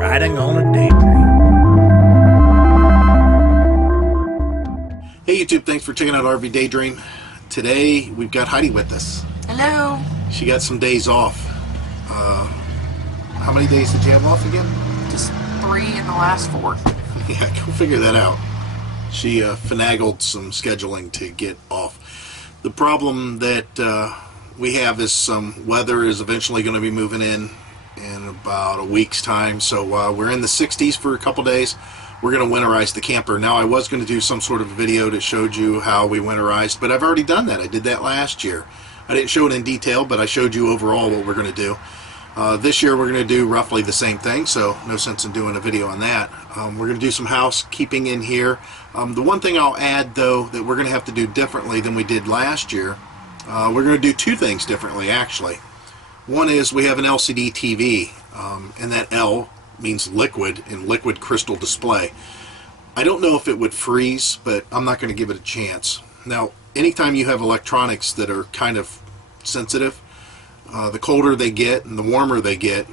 riding on a daydream. Hey YouTube, thanks for checking out RV Daydream. Today we've got Heidi with us. Hello. She got some days off. How many days did you have off again? Just 3 in the last 4. Yeah, go figure that out. She finagled some scheduling to get off. The problem that we have is some weather is eventually going to be moving in about a week's time. So we're in the 60s for a couple days. We're going to winterize the camper. Now, I was going to do some sort of video that showed you how we winterized, but I've already done that. I did that last year. I didn't show it in detail, but I showed you overall what we're going to do. This year we're going to do roughly the same thing, so no sense in doing a video on that. We're going to do some housekeeping in here. The one thing I'll add, though, that we're going to have to do differently than we did last year, we're going to do 2 things differently, actually. One is we have an LCD TV, and that L means liquid in liquid crystal display. I don't know if it would freeze, but I'm not going to give it a chance. Now, anytime you have electronics that are kind of sensitive, the colder they get and the warmer they get,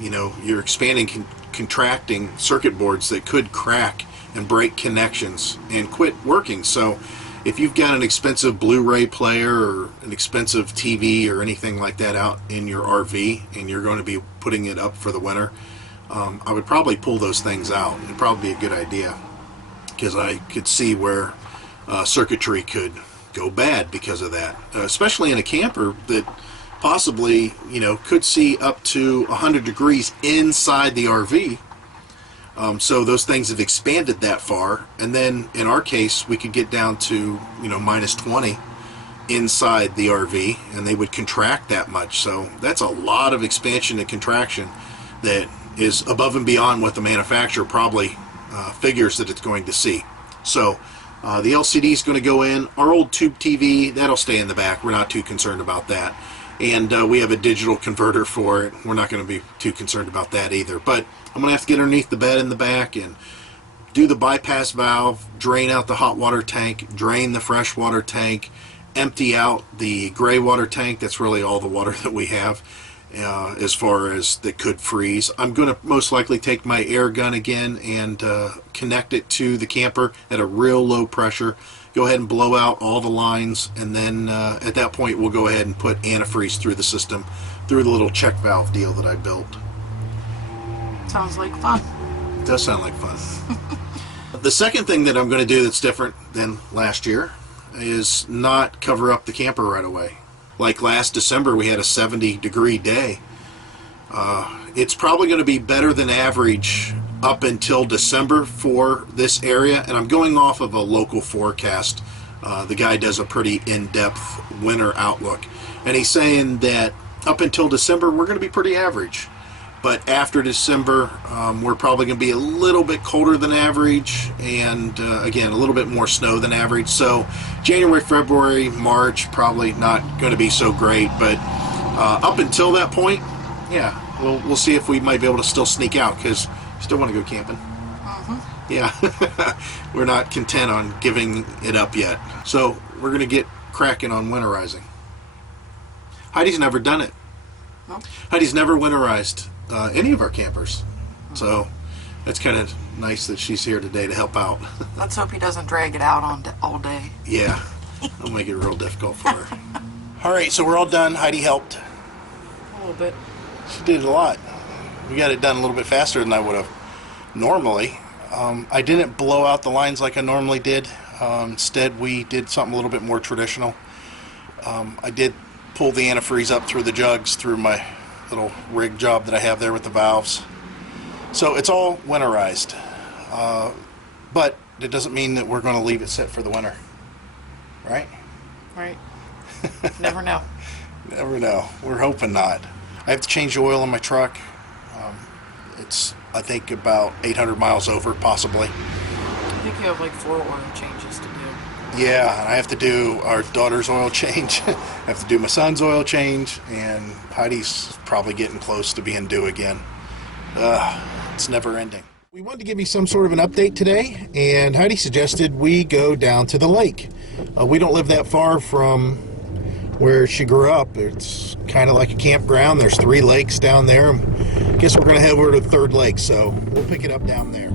you know, you're expanding, contracting circuit boards that could crack and break connections and quit working. So if you've got an expensive Blu-ray player or an expensive TV or anything like that out in your RV and you're going to be putting it up for the winter, I would probably pull those things out. It'd probably be a good idea, because I could see where circuitry could go bad because of that, especially in a camper that possibly, you know, could see up to 100 degrees inside the RV. So those things have expanded that far, and then in our case we could get down to, you know, minus 20 inside the RV, and they would contract that much. So that's a lot of expansion and contraction that is above and beyond what the manufacturer probably figures that it's going to see. So the LCD is going to go in. Our old tube TV, that'll stay in the back. We're not too concerned about that. And we have a digital converter for it. We're not going to be too concerned about that either. But I'm going to have to get underneath the bed in the back and do the bypass valve, drain out the hot water tank, drain the fresh water tank, empty out the gray water tank. That's really all the water that we have as far as that could freeze. I'm going to most likely take my air gun again and connect it to the camper at a real low pressure. Go ahead and blow out all the lines, and then at that point we'll go ahead and put antifreeze through the system through the little check valve deal that I built. Sounds like fun. It does sound like fun. The second thing that I'm going to do that's different than last year is not cover up the camper right away. Like last December we had a 70-degree day. It's probably going to be better than average up until December for this area, and I'm going off of a local forecast. The guy does a pretty in-depth winter outlook, and he's saying that up until December we're going to be pretty average, but after December we're probably going to be a little bit colder than average, and again a little bit more snow than average. So January, February, March probably not going to be so great, but up until that point, yeah, we'll see if we might be able to still sneak out, because still want to go camping. Yeah, we're not content on giving it up yet. So we're going to get cracking on winterizing. Heidi's never done it. No. Heidi's never winterized any of our campers. So it's kind of nice that she's here today to help out. Let's hope he doesn't drag it out all day. Yeah, I'll make it real difficult for her. All right, so we're all done. Heidi helped. A little bit. She did a lot. We got it done a little bit faster than I would have normally. I didn't blow out the lines like I normally did. Instead, we did something a little bit more traditional. I did pull the antifreeze up through the jugs through my little rig job that I have there with the valves. So it's all winterized. But it doesn't mean that we're going to leave it sit for the winter. Right? Right. Never know. Never know. We're hoping not. I have to change the oil in my truck. It's, I think, about 800 miles over, possibly. I think you have like 4 oil changes to do. Yeah, and I have to do our daughter's oil change. I have to do my son's oil change, and Heidi's probably getting close to being due again. It's never ending. We wanted to give you some sort of an update today, and Heidi suggested we go down to the lake. We don't live that far from where she grew up. It's kind of like a campground. There's 3 lakes down there. guess we're going to head over to the third lake, so we'll pick it up down there.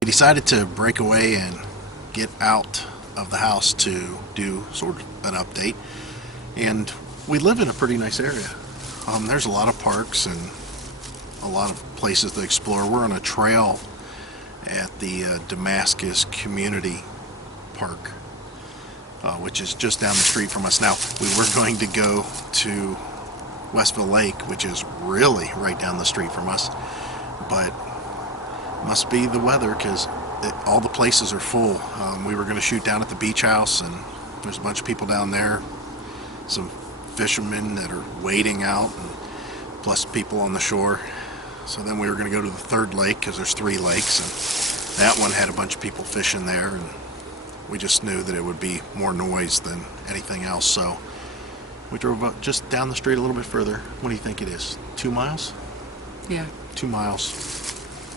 We decided to break away and get out of the house to do sort of an update, and we live in a pretty nice area. There's a lot of parks and a lot of places to explore. We're on a trail at the Damascus Community Park, which is just down the street from us. Now, we were going to go to Westville Lake, which is really right down the street from us, but must be the weather because all the places are full. We were going to shoot down at the beach house, and there's a bunch of people down there, some fishermen that are wading out, and plus people on the shore. So then we were going to go to the third lake because there's 3 lakes, and that one had a bunch of people fishing there, and we just knew that it would be more noise than anything else. So we drove up just down the street a little bit further. What do you think it is? 2 miles? Yeah. 2 miles.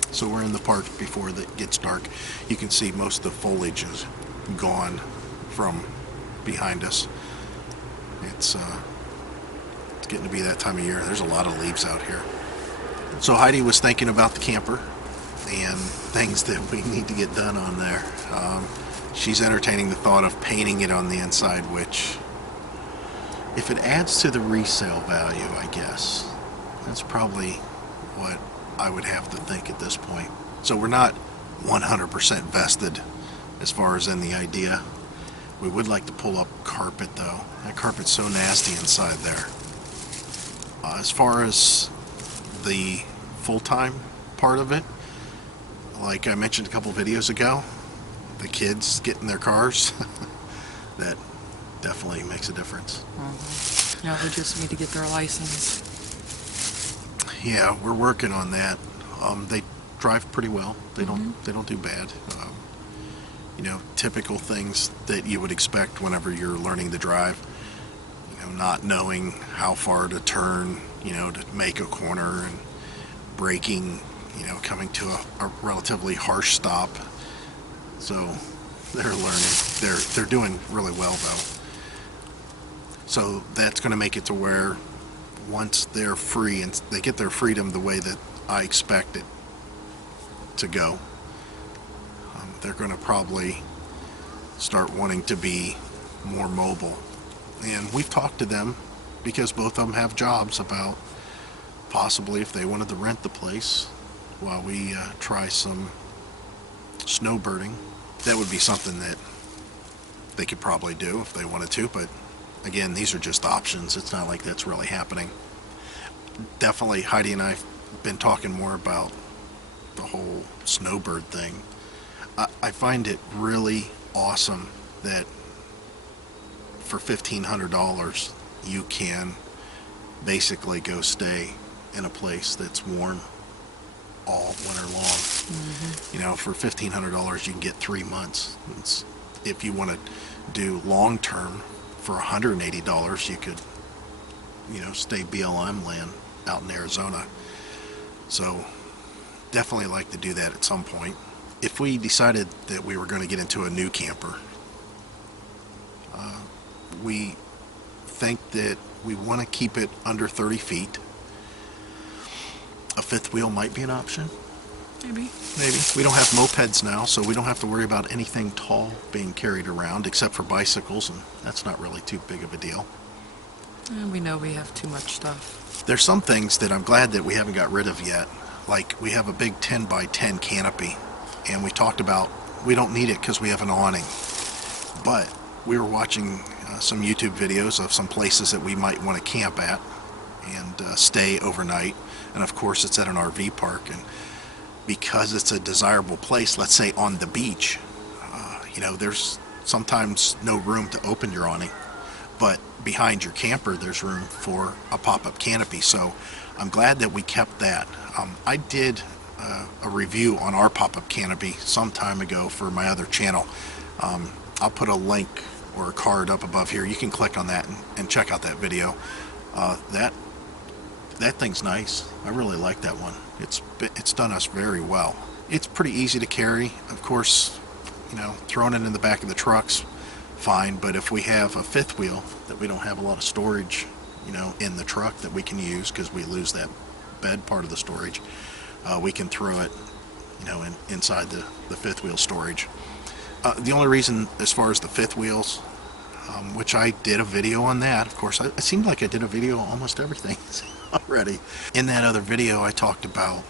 So we're in the park before it gets dark. You can see most of the foliage is gone from behind us. It's getting to be that time of year. There's a lot of leaves out here. So Heidi was thinking about the camper and things that we need to get done on there. She's entertaining the thought of painting it on the inside, which, if it adds to the resale value, I guess, that's probably what I would have to think at this point. So we're not 100% vested as far as in the idea. We would like to pull up carpet though. That carpet's so nasty inside there. As far as the full-time part of it, like I mentioned a couple videos ago, the kids get in their cars, that definitely makes a difference. Yeah, they just need to get their license. Yeah, we're working on that. They drive pretty well. They don't do bad. You know, typical things that you would expect whenever you're learning to drive. You know, not knowing how far to turn, you know, to make a corner, and braking, you know, coming to a relatively harsh stop. So they're learning. They're doing really well though. So that's going to make it to where once they're free and they get their freedom the way that I expect it to go, they're going to probably start wanting to be more mobile. And we've talked to them, because both of them have jobs, about possibly if they wanted to rent the place while we try some snowbirding. That would be something that they could probably do if they wanted to, but again, these are just options. It's not like that's really happening. Definitely, Heidi and I have been talking more about the whole snowbird thing. I find it really awesome that for $1,500 you can basically go stay in a place that's warm all winter long. You know, for $1,500 you can get 3 months. If you want to do long term for $180, you could, you know, stay BLM land out in Arizona. So definitely like to do that at some point. If we decided that we were going to get into a new camper, we think that we want to keep it under 30 feet. A fifth wheel might be an option. Maybe. We don't have mopeds now, so we don't have to worry about anything tall being carried around except for bicycles, and that's not really too big of a deal. And we know we have too much stuff. There's some things that I'm glad that we haven't got rid of yet. Like, we have a big 10 by 10 canopy, and we talked about we don't need it because we have an awning. But we were watching some YouTube videos of some places that we might want to camp at and stay overnight. And of course, it's at an RV park, and because it's a desirable place, let's say on the beach, you know, there's sometimes no room to open your awning, but behind your camper there's room for a pop-up canopy. So I'm glad that we kept that. I did a review on our pop-up canopy some time ago for my other channel. I'll put a link or a card up above here. You can click on that and check out that video. That thing's nice. I really like that one. It's done us very well. It's pretty easy to carry. Of course, you know, throwing it in the back of the truck's fine, but if we have a fifth wheel that we don't have a lot of storage, you know, in the truck that we can use because we lose that bed part of the storage, we can throw it, you know, inside the fifth wheel storage. The only reason, as far as the fifth wheels, which I did a video on that, of course, it seemed like I did a video on almost everything already. In that other video, I talked about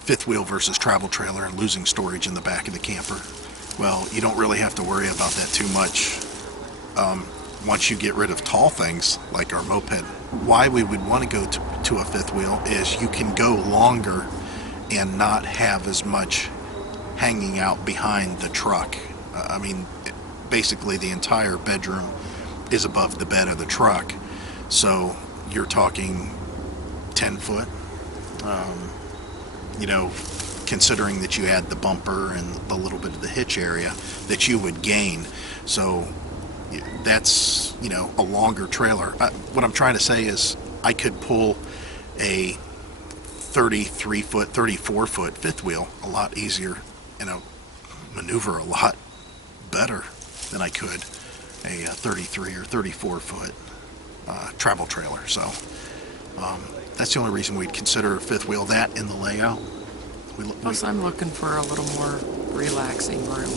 fifth wheel versus travel trailer and losing storage in the back of the camper. Well, you don't really have to worry about that too much once you get rid of tall things like our moped. Why we would want to go to a fifth wheel is you can go longer and not have as much hanging out behind the truck. I mean, basically the entire bedroom is above the bed of the truck, so you're talking 10 foot, you know, considering that you add the bumper and the little bit of the hitch area that you would gain. So that's, you know, a longer trailer. What I'm trying to say is I could pull a 33 foot, 34 foot fifth wheel a lot easier, you know, maneuver a lot better than I could a 33 or 34 foot travel trailer. So that's the only reason we'd consider a fifth wheel, that in the layout. Plus, I'm looking for a little more relaxing room.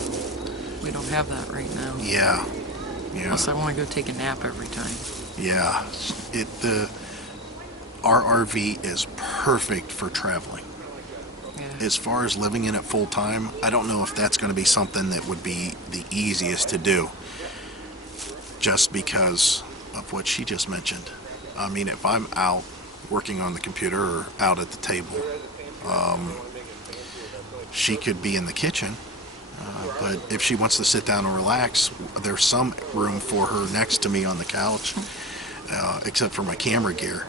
We don't have that right now. Yeah. Plus, I want to go take a nap every time. Yeah. Our RV is perfect for traveling. Yeah. As far as living in it full time, I don't know if that's going to be something that would be the easiest to do, just because of what she just mentioned. I mean, if I'm out working on the computer or out at the table, she could be in the kitchen, but if she wants to sit down and relax, there's some room for her next to me on the couch, except for my camera gear.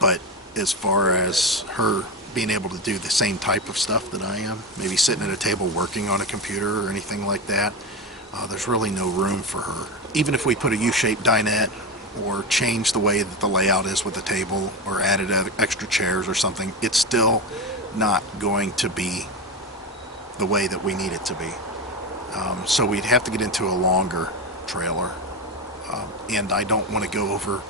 But as far as her being able to do the same type of stuff that I am, maybe sitting at a table working on a computer or anything like that, there's really no room for her. Even if we put a U-shaped dinette or change the way that the layout is with the table or added extra chairs or something, it's still not going to be the way that we need it to be. So we'd have to get into a longer trailer, and I don't want to go over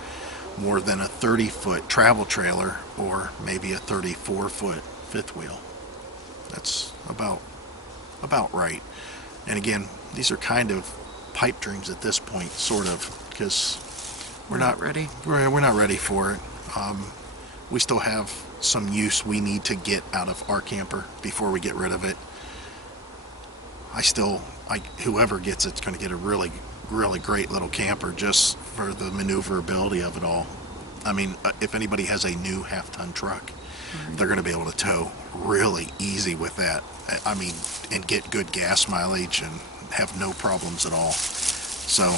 more than a 30-foot travel trailer or maybe a 34-foot fifth wheel. That's about right. And again, these are kind of pipe dreams at this point, sort of, because we're not ready. We're not ready for it. We still have some use we need to get out of our camper before we get rid of it. Whoever gets it's going to get a really really great little camper just for the maneuverability of it all. I mean, if anybody has a new half-ton truck, they're going to be able to tow really easy with that. I mean, and get good gas mileage and have no problems at all. So,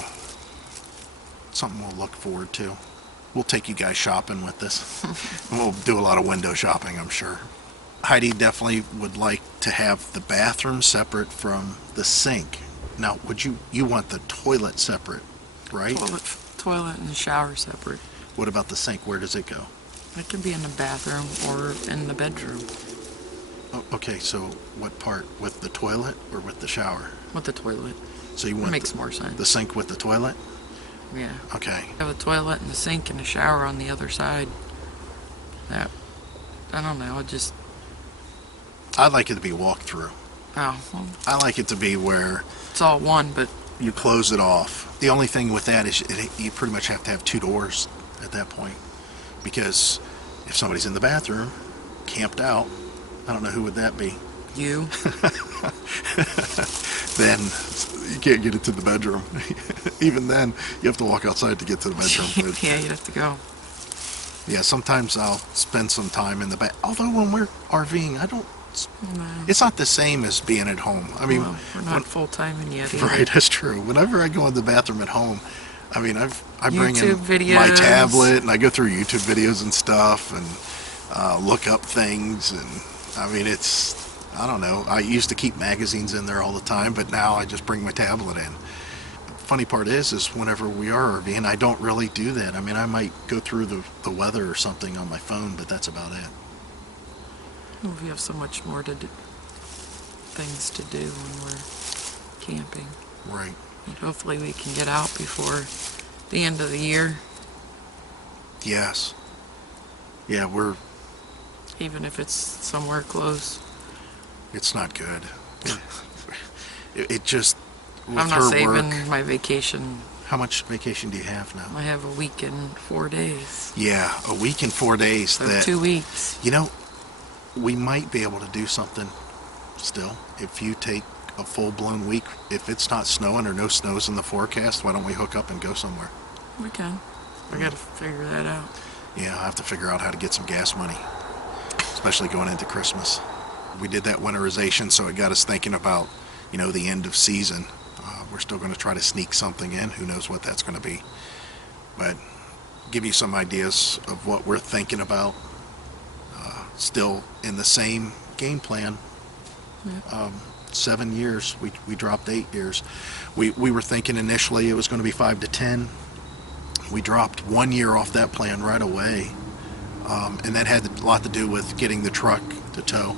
something we'll look forward to. We'll take you guys shopping with this. We'll do a lot of window shopping, I'm sure. Heidi definitely would like to have the bathroom separate from the sink. Now, you want the toilet separate, right? Toilet and shower separate. What about the sink? Where does it go? It can be in the bathroom or in the bedroom. Oh, okay, so what part? With the toilet or with the shower? With the toilet. So you want It makes more sense. the sink with the toilet? Yeah. Okay. Have a toilet and a sink and a shower on the other side. That, I don't know, I'd like it to be walk through. oh, well, I like it to be where it's all one, but you close it off. The only thing with that is you pretty much have to have two doors at that point. Because if somebody's in the bathroom, camped out, I don't know who would that be. you. Then you can't get into the bedroom. Even then, you have to walk outside to get to the bedroom. Yeah, you have to go. Yeah, sometimes I'll spend some time in the back. Although when we're RVing, No. it's not the same as being at home. I mean, Well, we're not full-time in yet either. right, that's true. Whenever I go in the bathroom at home, I mean, I bring in YouTube videos. my tablet and I go through YouTube videos and stuff and look up things. And I mean, I don't know. I used to keep magazines in there all the time, but now I just bring my tablet in. Funny part is whenever we are RVing, I don't really do that. I mean, I might go through the weather or something on my phone, but that's about it. Well, we have so much more to do, things to do when we're camping. Right. And hopefully we can get out before the end of the year, Yes. Yeah, even if it's somewhere close. it's not good. It just, with I'm not her saving work, my vacation. how much vacation do you have now? I have a week and 4 days. Yeah, a week and 4 days. So That 2 weeks. You know, we might be able to do something still. If you take a full-blown week, if it's not snowing or no snows in the forecast, why don't we hook up and go somewhere? We can. I gotta figure that out. Yeah, I have to figure out how to get some gas money, especially going into Christmas. We did that winterization, so it got us thinking about, the end of season. We're still going to try to sneak something in. Who knows what that's going to be. But give you some ideas of what we're thinking about. Still in the same game plan. Yeah. 7 years. We dropped 8 years. We were thinking initially it was going to be 5 to 10. We dropped 1 year off that plan right away. And that had a lot to do with getting the truck to tow.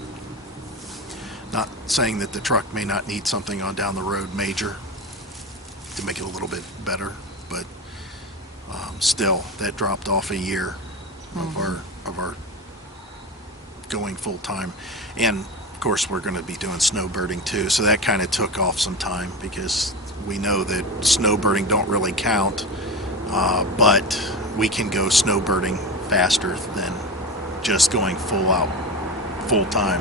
Not saying that the truck may not need something on down the road major to make it a little bit better, but still, that dropped off a year of our going full time. And of course, we're going to be doing snowbirding too, so that kind of took off some time because we know that snowbirding don't really count, but we can go snowbirding faster than just going full time.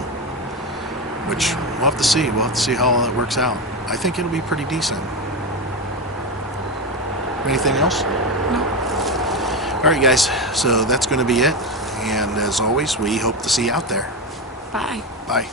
Which we'll have to see. We'll have to see how all that works out. I think it'll be pretty decent. Anything else? No. All right, guys. So that's going to be it. And as always, we hope to see you out there. Bye. Bye.